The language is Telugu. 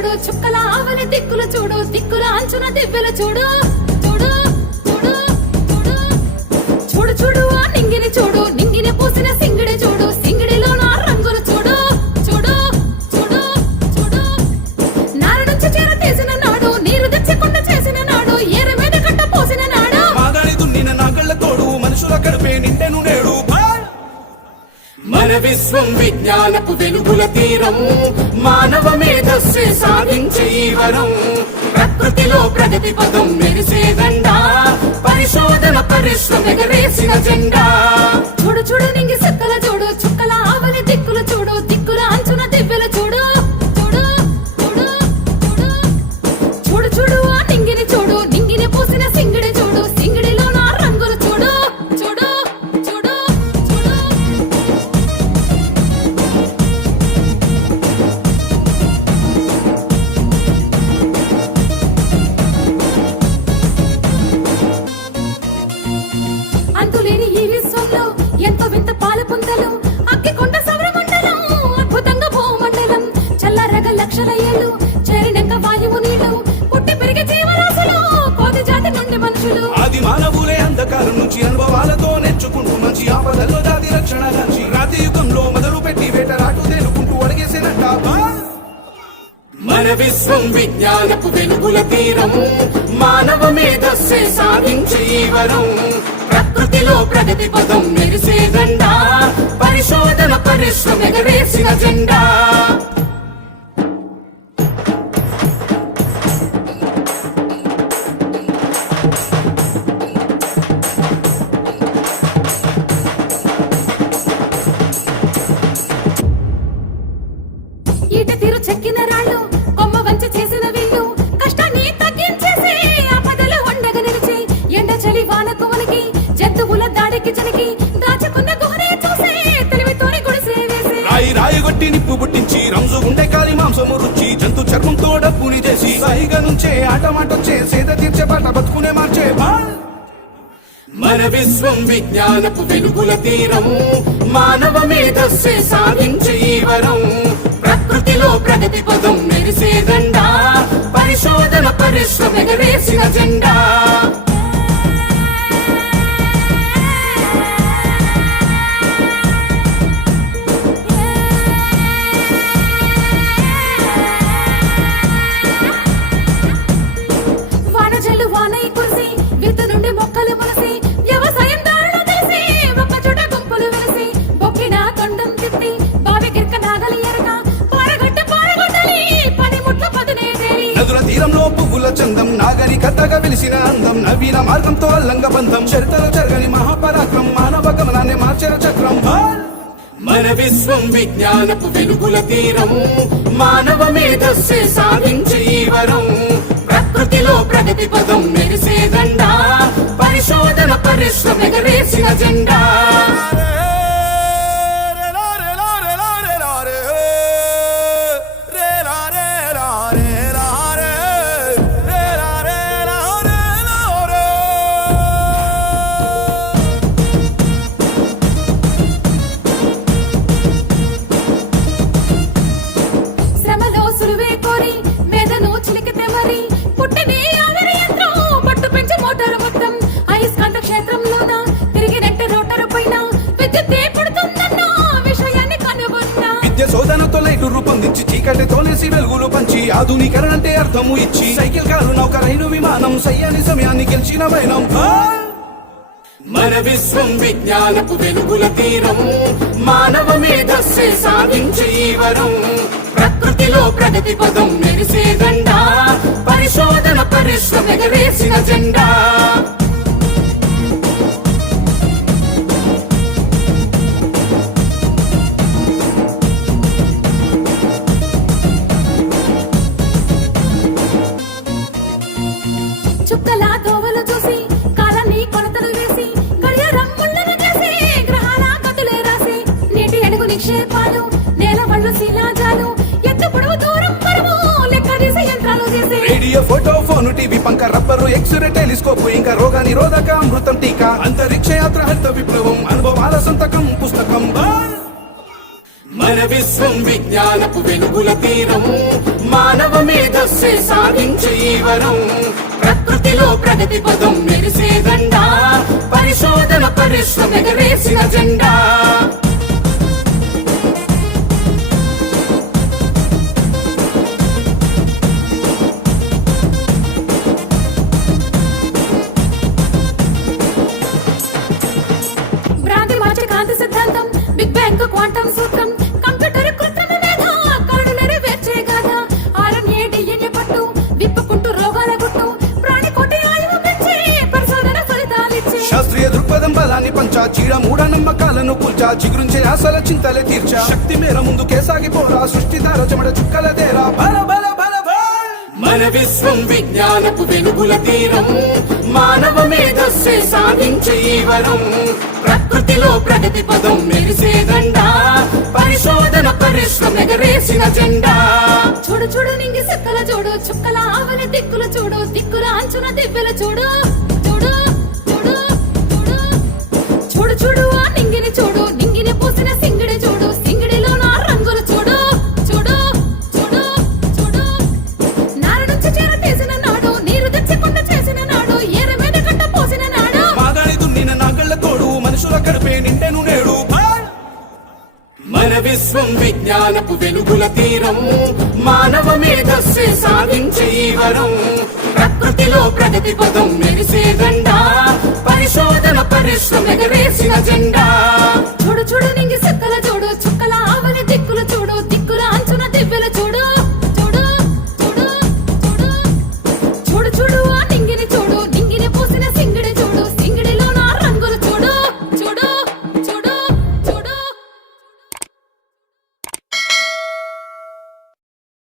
చూడు చుక్కల ఆవలి దిక్కులు చూడు దిక్కుల అంచున దివ్వెలు చూడు చూడు చూడు చూడు చూడు చూడు ఆ నింగిని చూడు నింగిని పూసిన సింగిడి చూడు సింగిడిలో నా రంగులు చూడు చూడు చూడు చూడు నార నుంచి చీర తీసిన నాడు నీరు తెచ్చకుండా చేసిన నాడు ఏరు మీద కట్ట పోసిన నాడు మాగాడి దున్నిన నాగళ్ళ తోడు మనుషుల కడుపే నిండెను నేడు మన విశ్వం విజ్ఞానపు వెలుగుల తీరం మానవ మేధస్సే సాధించే ఈ వరం ప్రకృతిలో ప్రగతి పదం మెరిసేదండా పరిశోధన పరిశ్రమ ఎగరేసిన జెండా చూడు చూడు నింగి సక్కల చూడు చుక్కల ఆవలి దిక్కులు చూడు దిక్కుల అంచున దివ్వెలు చూడు చూడు చూడు చూడు చూడు చూడు ఆ నింగిని చూడు నింగిని పూసిన సింగిడి చూడు సింగిడిలో నా రంగులు చూడు చూడు చూడు చూడు అంతులేని ఈ విశ్వంలో ఎంతో వింత పాల పుంతలు అగ్గికొండ సౌరమండలం అద్భుతంగా భూమండలం చల్లారగ లక్షల ఏళ్ళు చేరినంక వాయువు నీళ్లు పుట్టి పెరిగే జీవరాశులు కోటి జాతి నుండి మనుషులు ఆది మానవులే అంధకారం నుంచి అనుభవాలతో నేర్చుకుంటూ మంచి ఆపదల్లో జాతి రక్షణ గాంచి రాతి యుగంలో మొదలు పెట్టి వేటరాటు తేలుకుంటూ అడిగేసినట్ట మన విశ్వం విజ్ఞానపు వెలుగుల తీరం మానవ మేధస్సే సాధించే ఈ వరం ప్రకృతిలో ప్రగతి పదం మెరిసేదండా పరిశోధన పరిశ్రమ ఎగరేసిన జెండా ఈట తీరు చెక్కిన రాళ్ళు కొమ్మ వంచి చేసిన వీళ్ళు కష్టాన్ని తగ్గించేసి ఆపదలు ఉండగా నిలిచి ఎండ చలి వానకు వణికి జంతువుల దాడికి జనికి దాచుకున్న గుహనే చూసి తెలివితోని గుడిసే వేసి రాయి రాయి కొట్టి నిప్పు పుట్టించి రంజు గుండె కాలి మాంసము రుచి జంతు చర్మంతో డప్పుని చేసి సాయిగా నుంచే ఆటమాటొచ్చే సేద తీర్చే పాట బతుకునే మార్చే మన విశ్వం విజ్ఞానపు వెలుగుల తీరం మానవ మేధస్సే సాధించే ఈ వరం ప్రకృతిలో ప్రగతి పదం మెరిసేదండా పరిశోధన పరిశ్రమ ఎగరేసిన జెండా వానజల్లు వానై కురిసి విత్తు నుండి మొక్కలు మొలసి వ్యవసాయం దారులు తెలిసి ఒక్క చోట గుంపులు వెలిసి బొక్కిన తొండం తిప్పి బావి గిర్క నాగలి ఎరక పారగొట్టాలి పనిముట్ల పదునే తేలి నదుల తీరంలో పువ్వుల చందం నాగరికతగా వెలిసిన అందం నవీన మార్గంతో అల్లంగ బంధం చరితలు జరగని మహాపరాక్రమం మానవ గమనాన్ని మార్చిన చక్రం మన విశ్వం విజ్ఞానపు వెలుగుల తీరం మానవ మేధస్సే సాధించే ఈ వరం ప్రకృతిలో ప్రగతి పదం మెరిసేదండా పరిశోధన పరిశ్రమ ఎగరేసిన జెండా శ్రమలో సులువే కోరి మెదను చిలికితే మరి పుట్టిని ఆవిరి యంత్రం పట్టు పెంచి మోటారు మొత్తం అయస్కాంత క్షేత్రంలోన తిరిగినట్టు రోటరు పైన విద్యుత్తే పుడుతుందన్న విషయాన్ని కనుగొన్నా విద్య శోధనతో లైటు రూపొందించి చీకటితోనేసి వెలుగులు పంచి ఆధునీకరణ అంటే అర్థము ఇచ్చి సైకిల్ కారు నౌక రైలు విమానం సయ్యాని సమయాన్ని గెలిచిన వైనం మన విశ్వం విజ్ఞానపు వెలుగుల తీరం మానవ మేధస్సే సాధించే ఈ వరం ప్రకృతిలో ప్రగతి పదం మెరిసేదండా పరిశోధన పరిశ్రమ ఎగరేసిన జెండా చుక్కల తోవలు చూసి కాలాన్ని కొలతలు వేసి గడియారం ముళ్ళను చేసి గ్రహాల గతులే రాసి నీటి అడుగు నిక్షేపాలు నేల వళ్ళు శిలాజాలు ఎత్తు పొడవు దూరం పరువు లెక్క తీసే యంత్రాలు చేసి రేడియో ఫోటో ఫోను టీవీ పంక రబ్బరు ఎక్స్రే టెలిస్కోప్ ఇంకా రోగ నిరోధక అమృతం టీకా అంతరిక్ష యాత్ర హరిత విప్లవం అనుభవాల సంతకం పుస్తకం మన మన విశ్వం విజ్ఞానపు వెలుగుల తీరం మానవ మేధస్సే సాధించే ఈ వరం ప్రకృతిలో ప్రగతి పదం మెరిసేదండా పరిశోధన పరిశ్రమ ఎగరేసిన జెండా భ్రాంతి మార్చే కాంతి సిద్ధాంతం బిగ్ బ్యాంగ్ క్వాంటం సూత్రం కంప్యూటర్ కృత్రిమ మేధ కరుడు నెరవేర్చే గాథ ఆర్ఎన్ఏ డిఎన్ఏ పట్టు విప్పుకుంటూ రోగాల గుట్టు ప్రాణికోటి ఆయువు పెంచి పరిశోధన ఫలితాలిచ్చే శాస్త్రీయ దృక్పథం బలాన్ని పంచా చీడ మూఢ నమ్మకాలను కూల్చా చిగురుంచే ఆశల చింతలే తీర్చా శక్తి మేర ముందుకే సాగిపోరా సృష్టిదార చెమట చుక్కలదేరా బల బల బల బల మన విశ్వం విజ్ఞానపు వెలుగుల తీరం మానవ మేధస్సే సాధించే ఈ వరం ప్రకృతిలో ప్రగతి పదం మెరిసేదండా పరిశోధన పరిశ్రమ ఎగరేసిన జెండా చూడు చూడు నింగి సెక్కల చూడు చుక్కల ఆవలి దిక్కుల చూడు దిక్కుల అంచున దివ్వెల చూడు చూడు చూడు చూడు చూడు చూడు ఆ నింగిని చూడు నింగిని పూసిన సింగిడి చూడు సింగిడిలో నా రంగులు చూడు చూడు చూడు చూడు నార నుంచి చీర తీసిన నాడు నీరు తెచ్చకుండా చేసిన నాడు ఏర మీద కట్ట పోసిన నాడు మాగాడి దున్నిన నాగళ్ళ తోడు మనుషుల కడుపే నిండెను నేడు మన విశ్వం విజ్ఞానపు వెలుగుల తీరం మానవ మేధస్సే సాధించే ఈ వరం ప్రకృతిలో ప్రగతి పదం మెరిసేదండా పరిశోధన పరిశ్రమ ఎగరేసిన జెండా